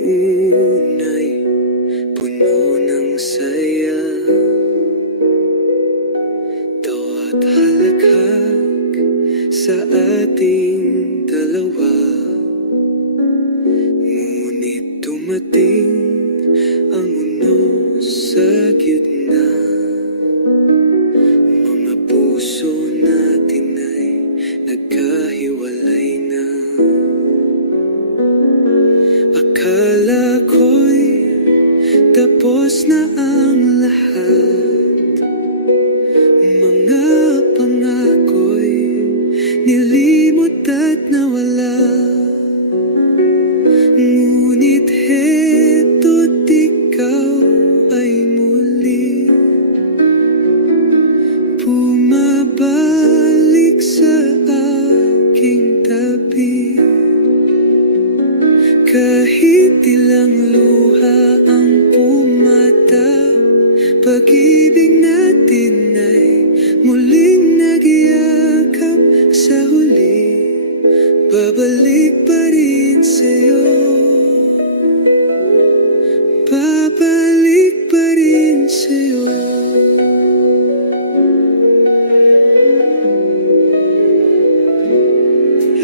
unay puno ng saya, tawa't halakhak sa ating dalawa. Ngunit dumating ang unos sa gitna. Mga puso natin ay nagkahiwalay na. Akala ko'y tapos na ang lahat. Mga pangako'y nilimot at nawala. Ngunit heto't ikaw ay muli bumabalik sa aking tabi. Kahit ilang luha ang pumataw, pag-ibig natin ay muling nagyakap sa huli. Babalik pa rin sa'yo, babalik pa rin sa'yo.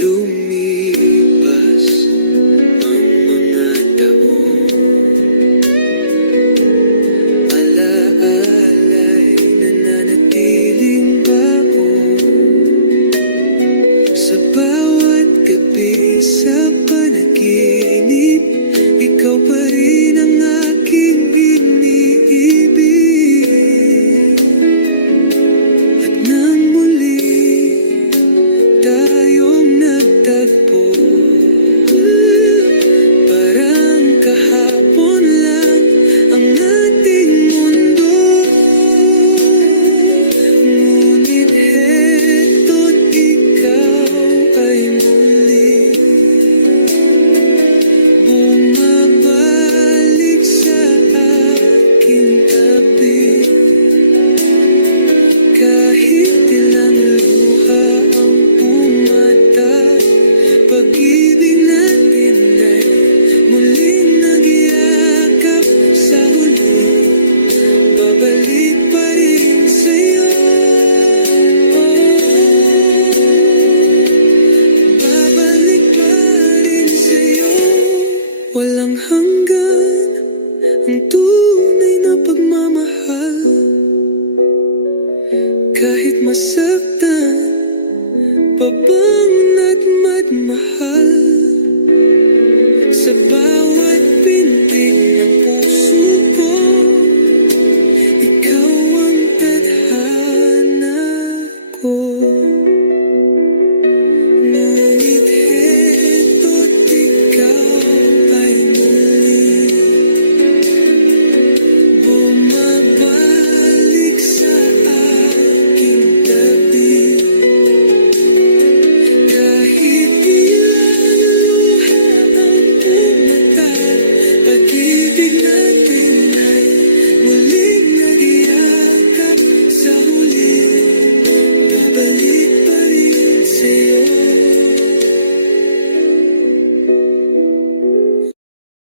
Lumipas ang mga taon, alaala'y nananatiling baon. Sa bawat gabi sa panaginip, ikaw pa rin ang aking iniibig. At nang muli tayong nagtagpo, parang kahapon lang ang ating mundo. Ngunit heto't ikaw ay muli bumabalik sa aking tabi. Kahit ilang luha ang pumataw, pag-ibig natin ay muling nagyakap sa huli. Babalik pa rin sa'yo, babalik pa rin sa'yo. Walang hanggan ang tunay na pagmamahal.